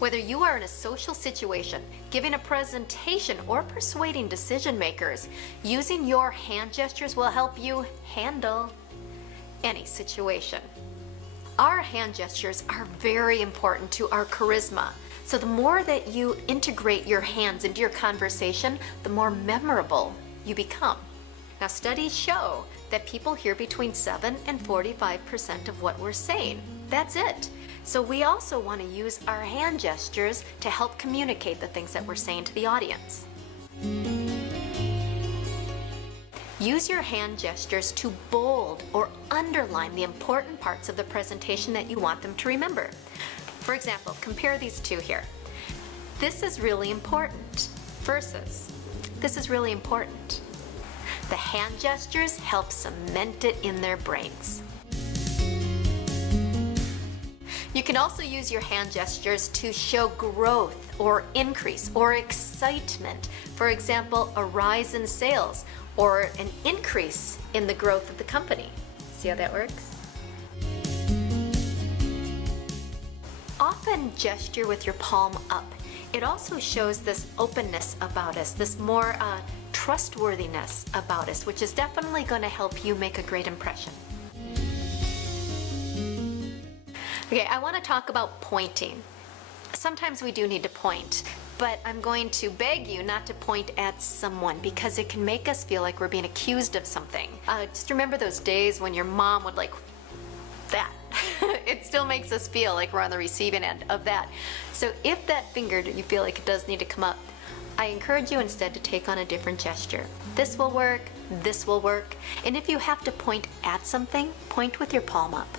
Whether you are in a social situation, giving a presentation, or persuading decision makers, using your hand gestures will help you handle any situation. Our hand gestures are very important to our charisma. So the more that you integrate your hands into your conversation, the more memorable you become. Now, studies show that people hear between 7 and 45% of what we're saying. That's it. So we also want to use our hand gestures to help communicate the things that we're saying to the audience. Use your hand gestures to bold or underline the important parts of the presentation that you want them to remember. For example, compare these two here. This is really important versus this is really important. The hand gestures help cement it in their brains. You can also use your hand gestures to show growth or increase or excitement. For example, a rise in sales or an increase in the growth of the company. See how that works? Often gesture with your palm up. It also shows this openness about us, this more trustworthiness about us, which is definitely going to help you make a great impression. Okay, I want to talk about pointing. Sometimes we do need to point, but I'm going to beg you not to point at someone because it can make us feel like we're being accused of something. Just remember those days when your mom would like that. It still makes us feel like we're on the receiving end of that. So if that finger, you feel like it does need to come up, I encourage you instead to take on a different gesture. This will work, and if you have to point at something, point with your palm up.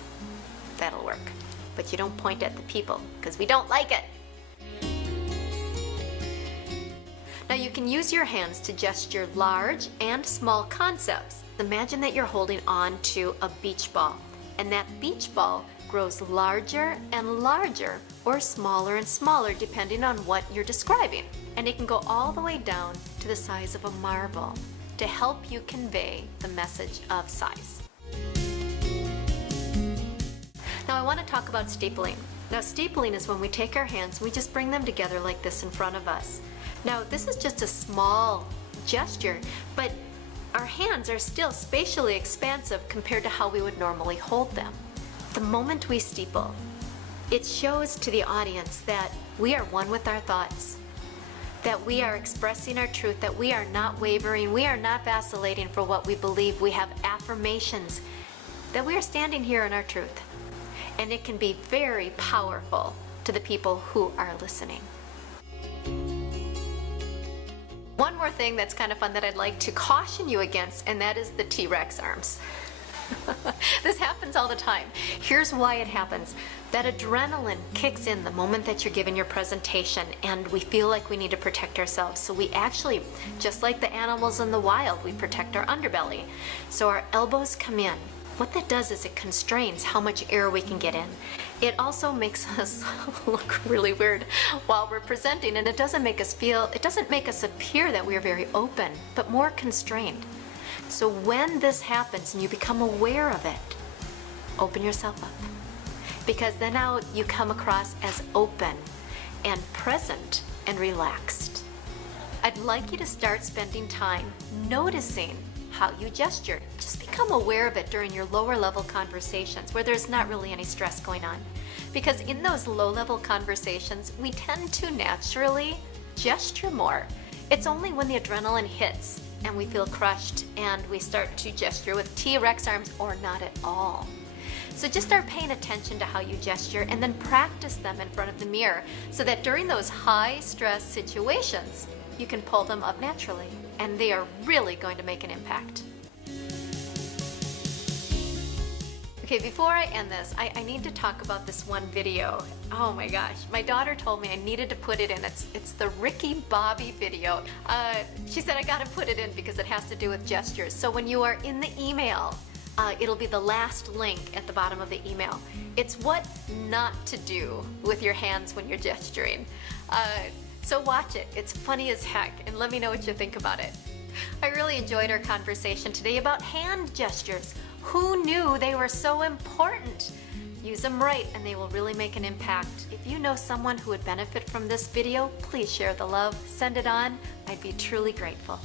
That'll work. But you don't point at the people, because we don't like it. Now you can use your hands to gesture large and small concepts. Imagine that you're holding on to a beach ball, and that beach ball grows larger and larger, or smaller and smaller, depending on what you're describing. And it can go all the way down to the size of a marble to help you convey the message of size. Now I want to talk about stapling. Now stapling is when we take our hands and we just bring them together like this in front of us. Now this is just a small gesture, but our hands are still spatially expansive compared to how we would normally hold them. The moment we steeple, it shows to the audience that we are one with our thoughts, that we are expressing our truth, that we are not wavering, we are not vacillating for what we believe. We have affirmations that we are standing here in our truth. And it can be very powerful to the people who are listening. One more thing that's kind of fun that I'd like to caution you against, and that is the T-Rex arms. This happens all the time. Here's why it happens. That adrenaline kicks in the moment that you're giving your presentation, and we feel like we need to protect ourselves. So we actually, just like the animals in the wild, we protect our underbelly. So our elbows come in. What that does is it constrains how much air we can get in. It also makes us look really weird while we're presenting, and it doesn't make us appear that we are very open, but more constrained. So when this happens and you become aware of it, open yourself up. Because then now you come across as open and present and relaxed. I'd like you to start spending time noticing how you gesture. Just become aware of it during your lower level conversations where there's not really any stress going on. Because in those low level conversations, we tend to naturally gesture more. It's only when the adrenaline hits and we feel crushed and we start to gesture with T-Rex arms or not at all. So just start paying attention to how you gesture and then practice them in front of the mirror so that during those high stress situations, you can pull them up naturally and they are really going to make an impact. Okay, before I end this, I need to talk about this one video. Oh my gosh, my daughter told me I needed to put it in. It's the Ricky Bobby video. She said I gotta put it in because it has to do with gestures. So when you are in the email, it'll be the last link at the bottom of the email. It's what not to do with your hands when you're gesturing. So watch it, it's funny as heck, and let me know what you think about it. I really enjoyed our conversation today about hand gestures. Who knew they were so important? Use them right and they will really make an impact. If you know someone who would benefit from this video, please share the love, send it on. I'd be truly grateful.